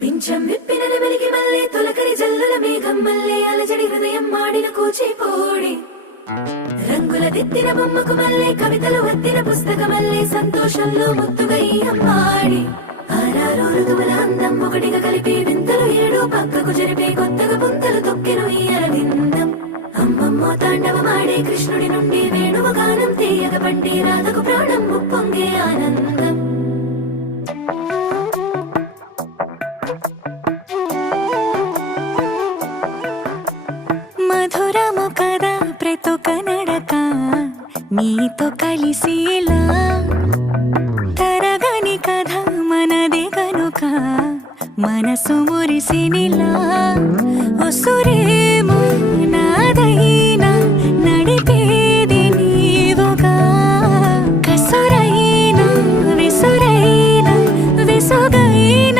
పింఛం విప్పిన నెమలికి మల్లె తొలకరి జల్లుల మేఘం మల్లె అలజడి హృదయం మాడిన కూచిపోడి రంగుల దిద్దిన బొమ్మకు మల్లె కవితలు వద్దిన పుస్తక మల్లె సంతోషంలో ముద్దుగా ఈ అమ్మాడి ఆరారు ఋతువుల అందం ఒకటిగా కలిపి వింతలు ఏడు పక్కకు జరిపే కొత్తగా పుంతలు తొక్కెను ఈ అరవిందం అమ్మమ్మో తాండవమాడే కృష్ణుడి నుండి వేణువ గానం తీయగ పండి రాధకు ప్రాణం ముప్పొంగే ఆనందం మధురము కదా ప్రతొక నడక నీతో కలిసేలా తరగని కథ మనదే కనుక మనసు మురిసినిలా ఉసురేమో